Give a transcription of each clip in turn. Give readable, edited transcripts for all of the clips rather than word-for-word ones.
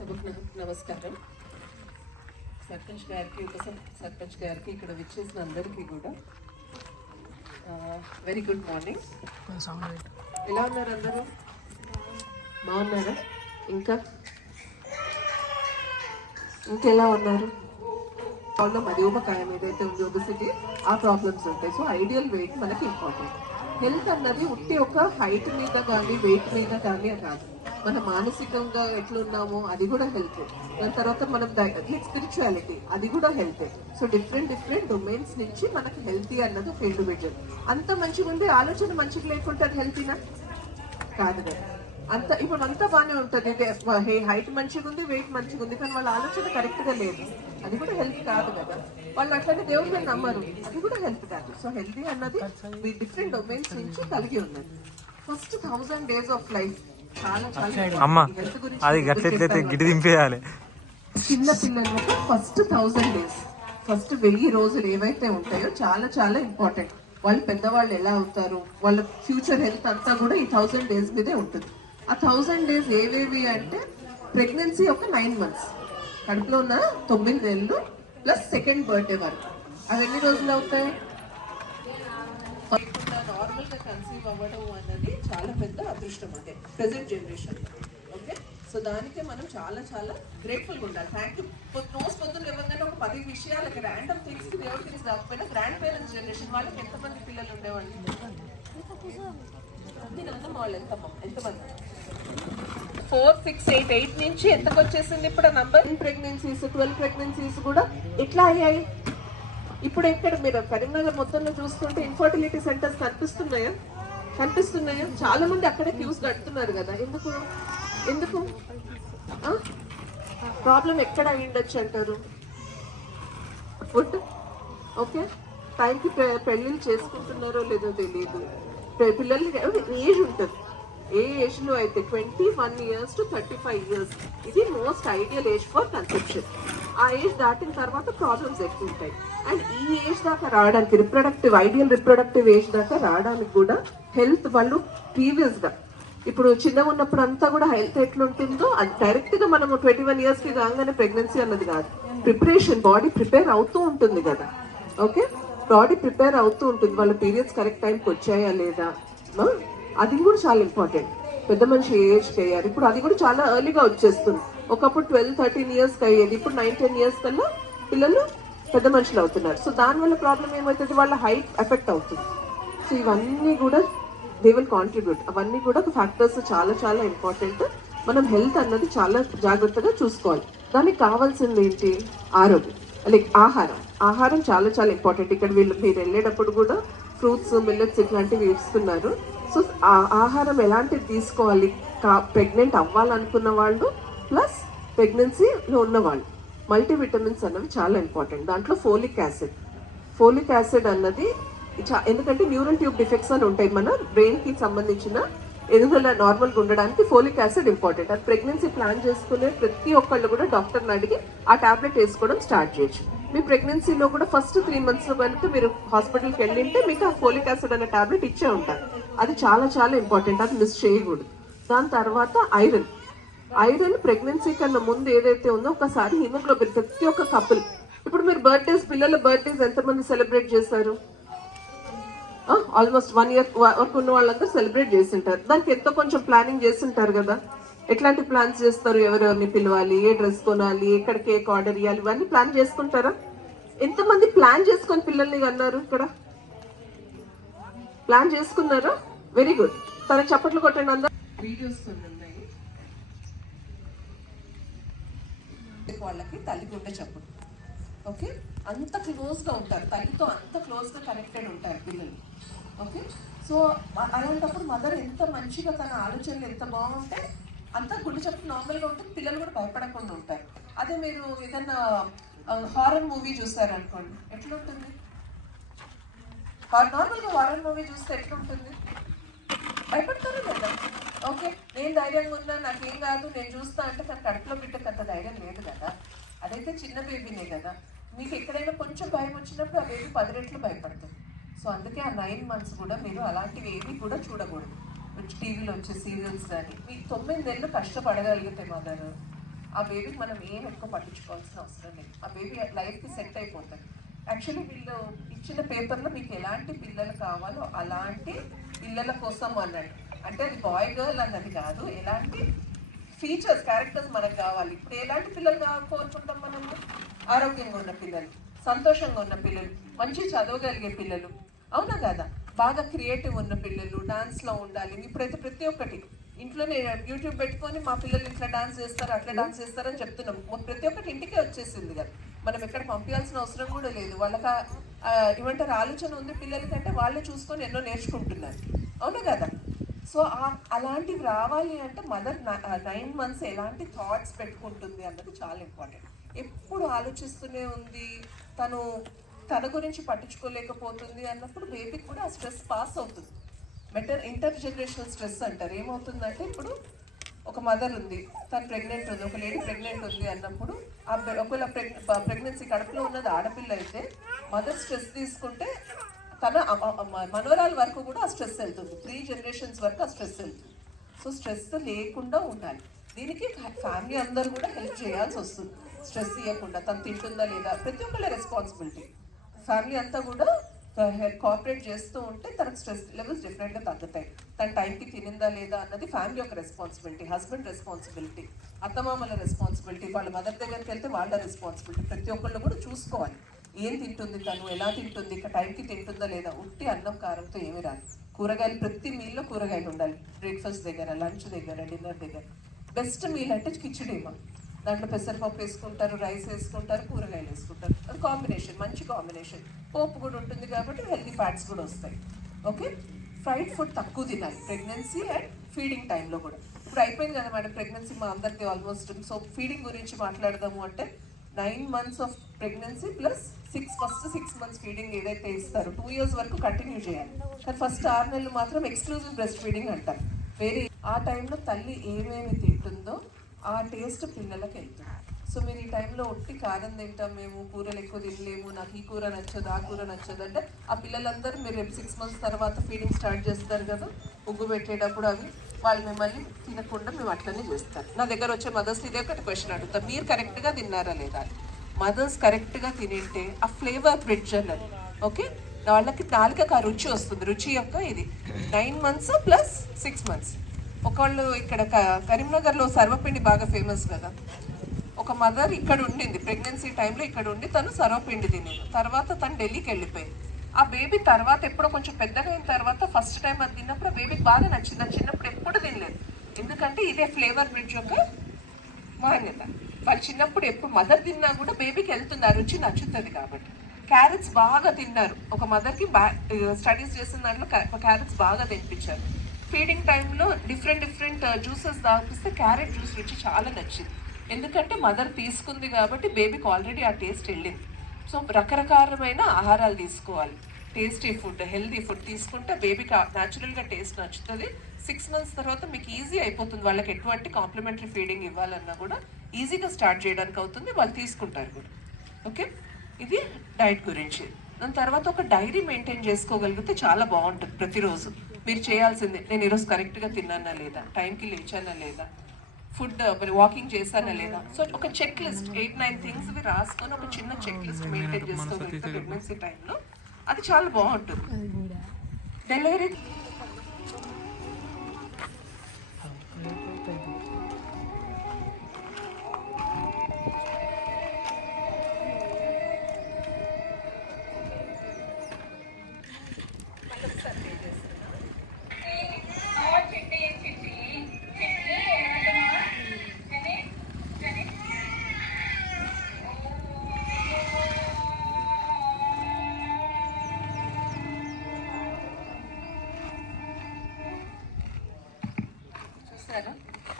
సభకు నమస్కారం. సర్పంచ్ గారికి, ఉప సర్పంచ్ గారికి, ఇక్కడ విచ్చేసిన అందరికీ కూడా వెరీ గుడ్ మార్నింగ్. ఎలా ఉన్నారు అందరూ? బాగున్నారా? ఇంకెలా ఉన్నారు? ప్రాబ్లం అది ఊబకాయం ఏదైతే ఉంది, ఒబెసిటీ, ఆ ప్రాబ్లమ్స్ ఉంటాయి. సో ఐడియల్ వెయిట్ మనకి ఇంపార్టెంట్. హెల్త్ అన్నది ఉట్టి ఒక హైట్ మీద కానీ వెయిట్ మీద కానీ కాదు, మన మానసికంగా ఎట్లున్నామో అది కూడా హెల్త్. దాని తర్వాత మనం స్పిరిచువాలిటీ, అది కూడా హెల్త్. సో డిఫరెంట్ డొమైన్స్ నుంచి మనకి హెల్తీ అన్నది ఒక ఇండివిజువల్. అంత మంచిగా ఉంది, ఆలోచన మంచిగా లేకుంటే అది హెల్తీనా కాదు కదా. ఇప్పుడు అంతా బాగానే ఉంటుంది, హైట్ మంచిగా ఉంది, వెయిట్ మంచిగా ఉంది, కానీ వాళ్ళ ఆలోచన కరెక్ట్గా లేదు, అది కూడా హెల్త్ కాదు కదా. వాళ్ళు అట్లనే దేవుడి మీద నమ్మరు, అది కూడా హెల్త్ కాదు. సో హెల్తీ అన్నది మీ డిఫరెంట్ డొమైన్స్ నుంచి కలిగి ఉన్నది. ఫస్ట్ 1000 days ఆఫ్ లైఫ్ చాలా హెల్త్ గురించి. చిన్న పిల్లలకు ఫస్ట్ 1000 days, ఫస్ట్ 1000 రోజులు ఏవైతే ఉంటాయో చాలా ఇంపార్టెంట్. వాళ్ళు పెద్దవాళ్ళు ఎలా అవుతారు, వాళ్ళ ఫ్యూచర్ హెల్త్ అంతా కూడా ఈ 1000 days మీదే ఉంటుంది. ఆ 1000 days ఏవేవి అంటే ప్రెగ్నెన్సీ ఒక 9 months, కడుపులో ఉన్న 9 నెలలు ప్లస్ సెకండ్ బర్త్డే వరకు. అవి ఎన్ని రోజులు అవుతాయి? నార్మల్గా కన్సీవ్ అవ్వడం అన్నది చాలా పెద్ద అదృష్టం అంటే ప్రెసెంట్ జనరేషన్. ఓకే, సో దానికే మనం చాలా గ్రేట్ఫుల్గా ఉండాలి. Thank you. పొద్దున్న ఇవ్వగానే ఒక 10 విషయాలకి ర్యాండమ్ థింగ్స్కి దేవుడి థింగ్స్ కాకపోయినా గ్రాండ్ పేరెంట్స్ జనరేషన్ వాళ్ళకి ఎంతమంది పిల్లలు ఉండేవాళ్ళు? వాళ్ళు ఎంతమంది? 4, 6, 8, 8 నుంచి ఎంతకు వచ్చేసింది ఇప్పుడు ఆ నంబర్? 10 ప్రెగ్నెన్సీస్, 12 ప్రెగ్నెన్సీస్ కూడా ఎట్లా అయ్యాయి? ఇప్పుడు ఎక్కడ మీరు కరీంనగర్ మొత్తంలో చూస్తుంటే ఇన్ఫర్టిలిటీ సెంటర్స్ కనిపిస్తున్నాయా? చాలా మంది అక్కడే క్యూస్ కడుతున్నారు కదా. ఎందుకు ప్రాబ్లం ఎక్కడ అయ్యిండొచ్చు అంటారు? ఫుడ్. ఓకే, టైంకి పెళ్ళిళ్ళు చేసుకుంటున్నారో లేదో తెలియదు. పిల్లలకి ఏజ్ ఉంటుంది, ఏ ఏజ్లో అయితే 21 years to 35 years ఇది most ideal age for conception. ఆ ఏజ్ దాటిన తర్వాత ప్రాబ్లమ్స్ ఎక్కువ ఉంటాయి. అండ్ ఈ ఏజ్ దాకా రావడానికి ఐడియల్ రిప్రొడక్టివ్ ఏజ్ దాకా రావడానికి కూడా హెల్త్ వాళ్ళు ప్రీవియస్గా ఇప్పుడు చిన్నగా ఉన్నప్పుడు అంతా కూడా హెల్త్ ఎట్లుంటుందో అది డైరెక్ట్గా మనము 21 yearsకి కాగానే ప్రెగ్నెన్సీ అన్నది కాదు. ప్రిపరేషన్, బాడీ ప్రిపేర్ అవుతూ ఉంటుంది కదా. ఓకే, బాడీ ప్రిపేర్ అవుతూ ఉంటుంది. వాళ్ళ పీరియడ్స్ కరెక్ట్ టైంకి వచ్చాయా లేదా, అది కూడా చాలా ఇంపార్టెంట్. పెద్ద మనిషి ఏజ్కి అయ్యారు, ఇప్పుడు అది కూడా చాలా ఎర్లీగా వచ్చేస్తుంది. ఒకప్పుడు 12-13 yearsకి అయ్యేది, ఇప్పుడు 9-10 years కల్లా పిల్లలు పెద్ద మనుషులు అవుతున్నారు. సో దానివల్ల ప్రాబ్లం ఏమవుతుంది, వాళ్ళ హైట్ ఎఫెక్ట్ అవుతుంది. సో ఇవన్నీ కూడా దే విల్ కాంట్రిబ్యూట్. అవన్నీ కూడా ఫ్యాక్టర్స్ చాలా ఇంపార్టెంట్. మనం హెల్త్ అన్నది చాలా జాగ్రత్తగా చూసుకోవాలి. దానికి కావాల్సింది ఏంటి? ఆరోగ్యం, లైక్ ఆహారం చాలా ఇంపార్టెంట్. ఇక్కడ మీరు వెళ్ళేటప్పుడు కూడా ఫ్రూట్స్, మిల్లెట్స్ ఇట్లాంటివి ఇస్తున్నారు. సో ఆ ఆహారం ఎలాంటివి తీసుకోవాలి? ప్రెగ్నెంట్ అవ్వాలనుకున్న వాళ్ళు ప్లస్ ప్రెగ్నెన్సీలో ఉన్నవాళ్ళు. మల్టీవిటమిన్స్ అన్నవి చాలా ఇంపార్టెంట్. దాంట్లో ఫోలిక్ యాసిడ్ అన్నది ఎందుకంటే న్యూరల్ ట్యూబ్ డిఫెక్ట్స్ అని ఉంటాయి, మన బ్రెయిన్కి సంబంధించిన ఎదుగుదల నార్మల్గా ఉండడానికి ఫోలిక్ యాసిడ్ ఇంపార్టెంట్. అది ప్రెగ్నెన్సీ ప్లాన్ చేసుకునే ప్రతి ఒక్కళ్ళు కూడా డాక్టర్ని అడిగి ఆ టాబ్లెట్ వేసుకోవడం స్టార్ట్ చేయొచ్చు. మీ ప్రెగ్నెన్సీలో కూడా ఫస్ట్ 3 months కనుక మీరు హాస్పిటల్కి వెళ్ళింటే మీకు ఆ ఫోలిక్ యాసిడ్ అనే టాబ్లెట్ ఇచ్చే ఉంటారు. అది చాలా ఇంపార్టెంట్, అది మిస్ చేయకూడదు. దాని తర్వాత ఐరన్ ప్రెగ్నెన్సీ కన్నా ముందు ఏదైతే ఉందో ఒకసారి హిమోగ్లోబిన్ ప్రతి ఒక్క కపుల్, ఇప్పుడు మీరు పిల్లల బర్త్డేస్ ఎంతమంది సెలబ్రేట్ చేశారు? ఆల్మోస్ట్ 1 year వరకు ఉన్న వాళ్ళందరూ సెలబ్రేట్ చేస్తుంటారు. దానికి ఎంతో కొంచెం ప్లానింగ్ చేస్తుంటారు కదా. ఎట్లాంటి ప్లాన్స్ చేస్తారు? ఎవరెవరిని పిలవాలి, ఏ డ్రెస్ కొనాలి, ఎక్కడ కేక్ ఆర్డర్ ఇవ్వాలి, ఇవన్నీ ప్లాన్ చేసుకుంటారా? ఎంతమంది ప్లాన్ చేసుకొని పిల్లల్ని అన్నారు? ఇక్కడ ప్లాన్ చేసుకున్నారా? Very good. తన చప్పట్లు కొట్టండి అందరూ. వీడియోస్ కొన్ని ఉన్నాయి. వాళ్ళకి తల్లి గుండె చప్పుడు. ఓకే, అంత క్లోజ్గా ఉంటారు, తల్లితో అంత క్లోజ్గా కనెక్టెడ్ ఉంటారు పిల్లలు. ఓకే, సో అలాంటప్పుడు మదర్ ఎంత మంచిగా తన ఆలోచనలు ఎంత బాగుంటే అంతా గుండె చప్పుడు నార్మల్గా ఉంటుంది, పిల్లలు కూడా భయపడకుండా ఉంటారు. అదే మీరు ఏదన్నా హారర్ మూవీ చూస్తారనుకోండి, ఎట్లుంటుంది? నార్మల్గా హారర్ మూవీ చూస్తే ఎట్లుంటుంది? భయపడతారు కదా. ఓకే, నేను ధైర్యంగా ఉన్నా, నాకేం కాదు, నేను చూస్తా అంటే తన కడుపులో బిడ్డకు అంత ధైర్యం లేదు కదా. అదైతే చిన్న బేబీనే కదా. మీకు ఎక్కడైనా కొంచెం భయం వచ్చినప్పుడు ఆ బేబీ 10 రెట్లు భయపడుతుంది. సో అందుకే ఆ 9 months కూడా మీరు అలాంటివి ఏవి కూడా చూడకూడదు. టీవీలో వచ్చే సీరియల్స్ కానీ. మీకు 9 నెలలు కష్టపడగలిగితే మదర్ ఆ బేబీకి మనం ఏం ఎక్కువ పట్టించుకోవాల్సిన అవసరం లేదు. ఆ బేబీ లైఫ్కి సెట్ అయిపోతుంది. యాక్చువల్లీ వీళ్ళు ఇచ్చిన పేపర్లో మీకు ఎలాంటి పిల్లలు కావాలో అలాంటి పిల్లల కోసం అన్నాడు. అంటే అది బాయ్ గర్ల్ అన్నది కాదు, ఎలాంటి ఫీచర్స్ క్యారెక్టర్స్ మనకు కావాలి. ఇప్పుడు ఎలాంటి పిల్లలు కోరుకుంటాం మనము? ఆరోగ్యంగా ఉన్న పిల్లలు, సంతోషంగా ఉన్న పిల్లలు, మంచి చదవగలిగే పిల్లలు, అవునా కదా? బాగా క్రియేటివ్ ఉన్న పిల్లలు, డాన్స్లో ఉండాలి. ఇప్పుడైతే ప్రతి ఒక్కటి ఇంట్లోనే యూట్యూబ్ పెట్టుకొని మా పిల్లలు ఇట్లా డాన్స్ చేస్తారు అట్లా డాన్స్ చేస్తారని చెప్తున్నాం. ప్రతి ఒక్కటి ఇంటికే వచ్చేసింది కదా, మనం ఎక్కడ పంపించాల్సిన అవసరం కూడా లేదు. వాళ్ళకి ఏమంటారు ఆలోచన ఉంది పిల్లలకంటే, వాళ్ళే చూసుకొని ఎన్నో నేర్చుకుంటున్నారు, అవునా కదా? సో అలాంటివి రావాలి అంటే మదర్ 9 months ఎలాంటి థాట్స్ పెట్టుకుంటుంది అన్నది చాలా ఇంపార్టెంట్. ఎప్పుడు ఆలోచిస్తూనే ఉంది, తన గురించి పట్టించుకోలేకపోతుంది అన్నప్పుడు బేబీకి కూడా ఆ స్ట్రెస్ పాస్ అవుతుంది. ఇంటర్జనరేషనల్ స్ట్రెస్ అంటారు. ఏమవుతుందంటే, ఇప్పుడు ఒక మదర్ ఉంది, తను ప్రెగ్నెంట్ ఉంది, ఒక లేడీ ప్రెగ్నెంట్ ఉంది అన్నప్పుడు ఒకవేళ ప్రెగ్నెన్సీ కడుపులో ఉన్నది ఆడపిల్ల అయితే మదర్ స్ట్రెస్ తీసుకుంటే తన మనవరాల వరకు కూడా ఆ స్ట్రెస్ వెళ్తుంది, 3 generations వరకు ఆ స్ట్రెస్ వెళ్తుంది. సో స్ట్రెస్ లేకుండా ఉండాలి. దీనికి ఫ్యామిలీ అందరూ కూడా హెల్ప్ చేయాల్సి వస్తుంది. స్ట్రెస్ ఇవ్వకుండా తను తింటుందా లేదా ప్రతి ఒక్కళ్ళ రెస్పాన్సిబిలిటీ. ఫ్యామిలీ అంతా కూడా కోఆపరేట్ చేస్తూ ఉంటే తనకు స్ట్రెస్ లెవెల్స్ డిఫరెంట్గా తగ్గుతాయి. తన టైంకి తినిందా లేదా అన్నది ఫ్యామిలీ యొక్క రెస్పాన్సిబిలిటీ, హస్బెండ్ రెస్పాన్సిబిలిటీ, అత్తమామల రెస్పాన్సిబిలిటీ, వాళ్ళ మదర్ దగ్గరికి వెళ్తే వాళ్ళ రెస్పాన్సిబిలిటీ. ప్రతి ఒక్కళ్ళు కూడా చూసుకోవాలి ఏం తింటుంది, తను ఎలా తింటుంది, ఇక టైంకి తింటుందా లేదా. ఉట్టి అన్నం కారంతో ఏమి రాదు. కూరగాయలు ప్రతి మీల్లో కూరగాయలు ఉండాలి. బ్రేక్ఫాస్ట్ దగ్గర, లంచ్ దగ్గర, డిన్నర్ దగ్గర. బెస్ట్ మీల్ అంటే కిచిడీమా, దాంట్లో పెసరపప్పు వేసుకుంటారు, రైస్ వేసుకుంటారు, కూరగాయలు వేసుకుంటారు. అది కాంబినేషన్, మంచి కాంబినేషన్. పోపు కూడా ఉంటుంది కాబట్టి హెల్తీ ఫ్యాట్స్ కూడా వస్తాయి. ఓకే, ఫ్రైడ్ ఫుడ్ తక్కువ తినాలి ప్రెగ్నెన్సీ అండ్ ఫీడింగ్ టైంలో కూడా. ఇప్పుడు అయిపోయింది కదా మేడం ప్రెగ్నెన్సీ మా అందరికీ ఆల్మోస్ట్. సో ఫీడింగ్ గురించి మాట్లాడదాము అంటే 9 months of pregnancy plus first 6 months feeding ఏదైతే ఇస్తారో 2 years వరకు కంటిన్యూ చేయాలి. కానీ ఫస్ట్ 6 నెలలు మాత్రం ఎక్స్క్లూజివ్ బ్రెస్ట్ ఫీడింగ్ అంటారు. వేరే ఆ టైంలో తల్లి ఏమేమి తింటుందో ఆ టేస్ట్ పిల్లలకి వెళ్తుంది. సో మీరు ఈ టైంలో ఒట్టి కారం తింటాం, మేము కూరలు ఎక్కువ తినలేము, నాకు ఈ కూర నచ్చదు ఆ కూర నచ్చదు అంటే ఆ పిల్లలందరూ మీరు రేపు 6 months తర్వాత ఫీడింగ్ స్టార్ట్ చేస్తారు కదా, ఉగ్గు పెట్టేటప్పుడు అవి వాళ్ళు మిమ్మల్ని తినకుండా మేము అట్లనే చేస్తారు. నా దగ్గర వచ్చే మదర్స్ ఇదే ఒకటి క్వశ్చన్ అడుగుతారు, మీరు కరెక్ట్గా తిన్నారా లేదా. మదర్స్ కరెక్ట్గా తినింటే ఆ ఫ్లేవర్ బ్రిడ్జ్ అన్నది, ఓకే, వాళ్ళకి నాలుకకి ఆ రుచి వస్తుంది. రుచి యొక్క ఇది 9 months ప్లస్ 6 months. ఒకళ్ళు ఇక్కడ కరీంనగర్లో సర్వపిండి బాగా ఫేమస్ కదా, ఒక మదర్ ఇక్కడ ఉండింది ప్రెగ్నెన్సీ టైంలో, ఇక్కడ ఉండి తను సర్వపిండి తినేది. తర్వాత తను ఢిల్లీకి వెళ్ళిపోయింది. ఆ బేబీ తర్వాత ఎప్పుడో కొంచెం పెద్దగా అయిన తర్వాత ఫస్ట్ టైం అది తిన్నప్పుడు ఆ బేబీకి బాగా నచ్చింది. అది చిన్నప్పుడు ఎప్పుడు తినలేదు, ఎందుకంటే ఇదే ఫ్లేవర్ బ్రిడ్జ్ యొక్క మాన్యత. వాళ్ళు చిన్నప్పుడు ఎప్పుడు మదర్ తిన్నా కూడా బేబీకి వెళ్తుంది, ఆ రుచి నచ్చుతుంది కాబట్టి. క్యారెట్స్ బాగా తిన్నారు, ఒక మదర్కి స్టడీస్ చేసిన దాంట్లో క్యారెట్స్ బాగా తినిపించారు. ఫీడింగ్ టైంలో డిఫరెంట్ జ్యూసెస్ తాగిపిస్తే క్యారెట్ జ్యూస్ రుచి చాలా నచ్చింది, ఎందుకంటే మదర్ తీసుకుంది కాబట్టి బేబీకి ఆల్రెడీ ఆ టేస్ట్ వెళ్ళింది. సో రకరకాలమైన ఆహారాలు తీసుకోవాలి, టేస్టీ ఫుడ్, హెల్దీ ఫుడ్ తీసుకుంటే బేబీకి న్యాచురల్గా టేస్ట్ నచ్చుతుంది. 6 months తర్వాత మీకు ఈజీ అయిపోతుంది, వాళ్ళకి ఎటువంటి కాంప్లిమెంటరీ ఫీడింగ్ ఇవ్వాలన్నా కూడా ఈజీగా స్టార్ట్ చేయడానికి అవుతుంది, వాళ్ళు తీసుకుంటారు కూడా. ఓకే, ఇది డైట్ గురించి. దాని తర్వాత ఒక డైరీ మెయింటైన్ చేసుకోగలిగితే చాలా బాగుంటుంది. ప్రతిరోజు మీరు చేయాల్సిందే, నేను ఈరోజు కరెక్ట్గా తిన్నానా లేదా, టైంకి లేచానా లేదా, ఫుడ్ వాకింగ్ చేశానా లేదా. సో ఒక చెక్ లిస్ట్ 8-9 things రాసుకొని ఒక చిన్న చెక్ లిస్ట్ మెయింటైన్ చేసుకోగలిగితే ప్రెగ్నెన్సీ టైంలో అది చాలా బాగుంటుంది. డెలివరీ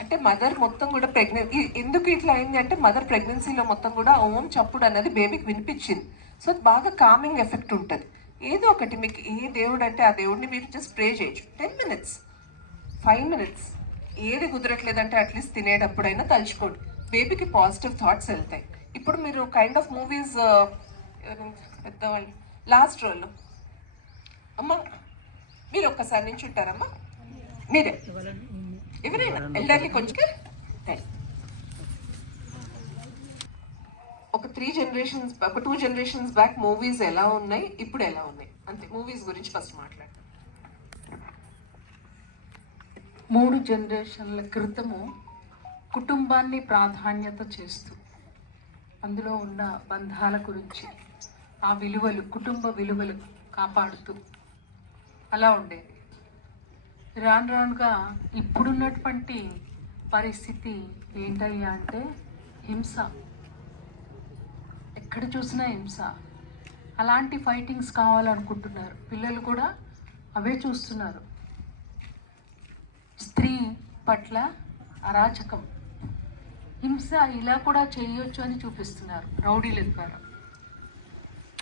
అంటే మదర్ మొత్తం కూడా ఎందుకు ఇట్లా అయింది అంటే మదర్ ప్రెగ్నెన్సీలో మొత్తం కూడా ఓం చప్పుడు అన్నది బేబీకి వినిపించింది. సో అది బాగా కామింగ్ ఎఫెక్ట్ ఉంటుంది. ఏదో ఒకటి మీకు ఏ దేవుడు అంటే ఆ దేవుడిని మీరు జస్ట్ ప్రే చేయొచ్చు. 10 minutes 5 minutes ఏది కుదరట్లేదంటే అట్లీస్ట్ తినేటప్పుడైనా తలుచుకోండి, బేబీకి పాజిటివ్ థాట్స్ వెళ్తాయి. ఇప్పుడు మీరు కైండ్ ఆఫ్ మూవీస్ పెద్దవాళ్ళు లాస్ట్ రోల్ అమ్మ మీరు ఒక్కసారి నుంచి ఉంటారమ్మా, మీరే ఎవరైనా ఎల్డర్లీ కొంచెం ఒక 2 జనరేషన్స్ బ్యాక్ మూవీస్ ఎలా ఉన్నాయి, ఇప్పుడు ఎలా ఉన్నాయి అంతే. మూవీస్ గురించి ఫస్ట్ మాట్లాడతాం. 3 జనరేషన్ల క్రితము కుటుంబాన్ని ప్రాధాన్యత చేస్తూ అందులో ఉన్న బంధాల గురించి, ఆ విలువలు, కుటుంబ విలువలు కాపాడుతూ అలా ఉండేది. రాను రానుగా ఇప్పుడున్నటువంటి పరిస్థితి ఏంటయ్యా అంటే హింస, ఎక్కడ చూసినా హింస. అలాంటి ఫైటింగ్స్ కావాలనుకుంటున్నారు పిల్లలు కూడా, అవే చూస్తున్నారు. స్త్రీ పట్ల అరాచకం, హింస ఇలా కూడా చేయొచ్చు అని చూపిస్తున్నారు రౌడీల ద్వారా.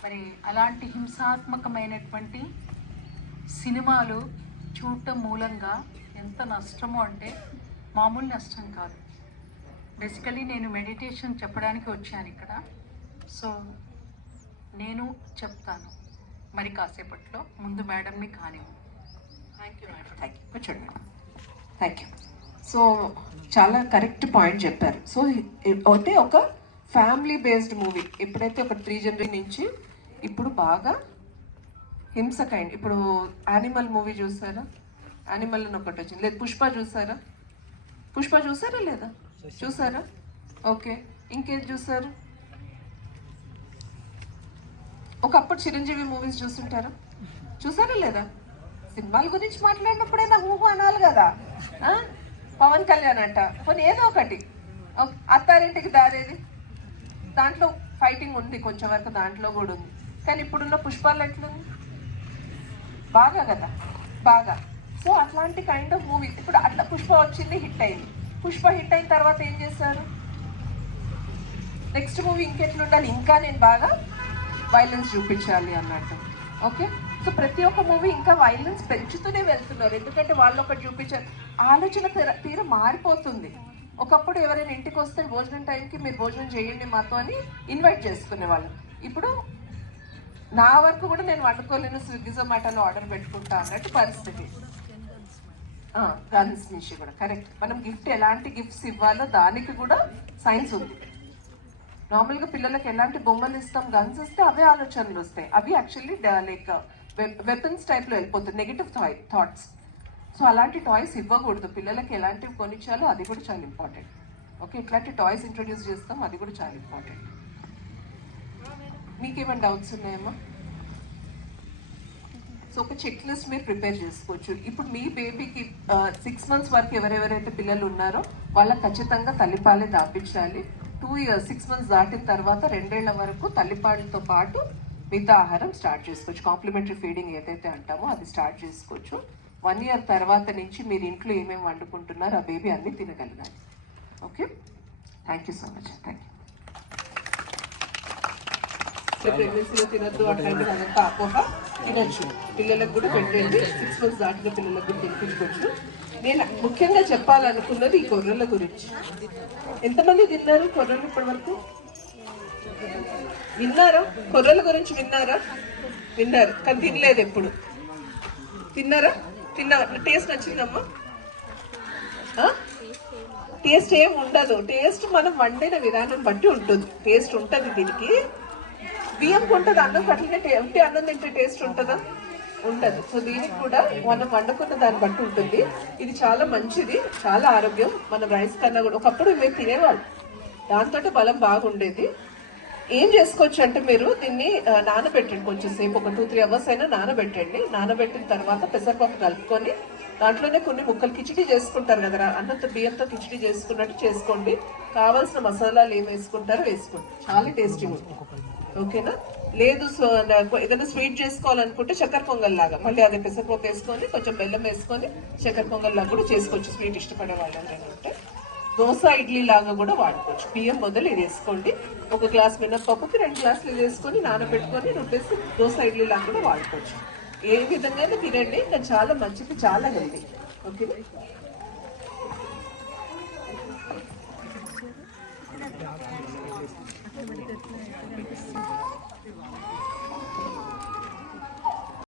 మరి అలాంటి హింసాత్మకమైనటువంటి సినిమాలు చూడటం మూలంగా ఎంత నష్టమో అంటే మామూలు నష్టం కాదు. బేసికలీ నేను మెడిటేషన్ చెప్పడానికి వచ్చాను ఇక్కడ. సో నేను చెప్తాను మరి కాసేపట్లో. ముందు మేడంని కానివ్వు. Thank you madam. Thank you. కూర్చోండి మేడం. Thank you. సో చాలా కరెక్ట్ పాయింట్ చెప్పారు. సో అంటే ఒక ఫ్యామిలీ బేస్డ్ మూవీ ఎప్పుడైతే ఒక 3 జనరేషన్ నుంచి ఇప్పుడు బాగా హింస కైండ్. ఇప్పుడు యానిమల్ మూవీ చూసారా? యానిమల్ అని ఒకటి వచ్చింది. లేదు పుష్ప చూసారా? పుష్ప చూసారా లేదా? చూసారా? ఓకే. ఇంకేది చూసారు? ఒకప్పుడు చిరంజీవి మూవీస్ చూస్తుంటారా? చూసారా లేదా? సినిమాల గురించి మాట్లాడినప్పుడైనా ఊహు అనాలి కదా. పవన్ కళ్యాణ్ అంట, కొన్ని ఏదో ఒకటి. అత్తారింటికి దారేది, దాంట్లో ఫైటింగ్ ఉంది కొంచెం వరకు, దాంట్లో కూడా ఉంది. కానీ ఇప్పుడున్న పుష్పాలు ఎట్లుంది? బాగా కదా, బాగా. సో అట్లాంటి కైండ్ ఆఫ్ మూవీ. ఇప్పుడు అట్లా పుష్ప వచ్చింది, హిట్ అయింది. పుష్ప హిట్ అయిన తర్వాత ఏం చేస్తారు? నెక్స్ట్ మూవీ ఇంకెట్లుండాలి, ఇంకా నేను బాగా వైలెన్స్ చూపించాలి అన్నట్టు. ఓకే. సో ప్రతి ఒక్క మూవీ ఇంకా వైలెన్స్ పెంచుతూనే వెళ్తున్నారు. ఎందుకంటే వాళ్ళు ఒకటి చూపించారు. ఆలోచన తీర మారిపోతుంది. ఒకప్పుడు ఎవరైనా ఇంటికి వస్తే భోజనం టైంకి మీరు భోజనం చేయండి మాతో అని ఇన్వైట్ చేసుకునేవాళ్ళు. ఇప్పుడు నా వరకు కూడా నేను వండుకోలేను, స్విగ్గీ జొమాటోలో ఆర్డర్ పెట్టుకుంటా అన్నట్టు పరిస్థితి. గన్స్ నుంచి కూడా కరెక్ట్. మనం గిఫ్ట్ ఎలాంటి గిఫ్ట్స్ ఇవ్వాలో దానికి కూడా సైన్స్ ఉంది. నార్మల్గా పిల్లలకి ఎలాంటి బొమ్మలు ఇస్తాం, గన్స్ ఇస్తే అవే ఆలోచనలు వస్తాయి. అవి యాక్చువల్లీ లైక్ వెపన్స్ టైప్లో వెళ్ళిపోతుంది, నెగిటివ్ థాట్స్. సో అలాంటి టాయ్స్ ఇవ్వకూడదు పిల్లలకి. ఎలాంటివి కొనిచ్చాలో అది కూడా చాలా ఇంపార్టెంట్. ఓకే. ఇట్లాంటి టాయ్స్ ఇంట్రొడ్యూస్ చేస్తాం, అది కూడా చాలా ఇంపార్టెంట్. మీకేమైనా డౌట్స్ ఉన్నాయమ్మా? సో ఒక చెక్ లిస్ట్ మీరు ప్రిపేర్ చేసుకోవచ్చు. ఇప్పుడు మీ బేబీకి 6 months వరకు ఎవరెవరైతే పిల్లలు ఉన్నారో వాళ్ళకి ఖచ్చితంగా తల్లిపాలే దాపించాలి. 2 years 6 months దాటిన తర్వాత 2 ఏళ్ల వరకు తల్లిపాలతో పాటు మిగతా ఆహారం స్టార్ట్ చేసుకోవచ్చు. కాంప్లిమెంటరీ ఫీడింగ్ ఏదైతే అంటామో అది స్టార్ట్ చేసుకోవచ్చు. 1 year తర్వాత నుంచి మీరు ఇంట్లో ఏమేమి వండుకుంటున్నారో ఆ బేబీ అన్నీ తినగలగాలి. Okay. Thank you so much. Thank you. ప్రెగ్నెన్సీలో తినద్దు అంటే అదంతా అపోహ. తినొచ్చు, పిల్లలకు కూడా పెట్టండి. 6 months దాటిన పిల్లలకు కూడా తినిపించుకోవచ్చు. నేను ముఖ్యంగా చెప్పాలనుకున్నది ఈ కొర్రల గురించి. ఎంతమంది తిన్నారు కొర్రలు ఇప్పటి వరకు? విన్నారా? కొర్రల గురించి విన్నారా? విన్నారు కానీ తినలేదు ఎప్పుడు. తిన్నారా? టేస్ట్ నచ్చిందమ్మా? టేస్ట్ ఏం ఉండదు. టేస్ట్ మనం వండిన విధానం బట్టి ఉంటుంది. టేస్ట్ ఉంటుంది దీనికి. బియ్యం ఉంటుంది, అన్నం అట్లనే ఉంటే అన్నం తింటే టేస్ట్ ఉంటుందా? ఉండదు. సో దీనికి కూడా మనం వండుకున్న దాన్ని బట్టి ఉంటుంది. ఇది చాలా మంచిది, చాలా ఆరోగ్యం. మనం రైస్ కన్నా కూడా ఒకప్పుడు మేము తినేవాళ్ళు, దాంతో బలం బాగుండేది. ఏం చేసుకోవచ్చు అంటే మీరు దీన్ని నానబెట్టండి కొంచెం సేపు, ఒక 2-3 hours అయినా నానబెట్టండి. నానబెట్టిన తర్వాత పెసరపప్పు కలుపుకొని దాంట్లోనే కొన్ని ముక్కలు కిచిడి చేసుకుంటారు కదా, అన్నంతో బియ్యంతో కిచిడి చేసుకున్నట్టు చేసుకోండి. కావాల్సిన మసాలాలు ఏం వేసుకుంటారో వేసుకోండి, చాలా టేస్టీగా ఉంటుంది. ఓకేనా? లేదు ఏదైనా స్వీట్ చేసుకోవాలనుకుంటే చక్కెర పొంగల్ లాగా మళ్ళీ అదే పెసరపప్పు వేసుకొని కొంచెం బెల్లం వేసుకొని చక్కెర పొంగల్ లాగా కూడా చేసుకోవచ్చు. స్వీట్ ఇష్టపడే వాళ్ళు అంటే దోశ ఇడ్లీ లాగా కూడా వాడుకోవచ్చు. బియ్యం మొదలు ఇది వేసుకోండి. 1 glass మినప్పప్పుకి 2 glasses వేసుకొని నానబెట్టుకొని రుబ్బేసి దోశ ఇడ్లీ లాగా కూడా వాడుకోవచ్చు. ఏ విధంగా తినండి, ఇంకా చాలా మంచిది, చాలా హెల్దీ. ఓకేనా?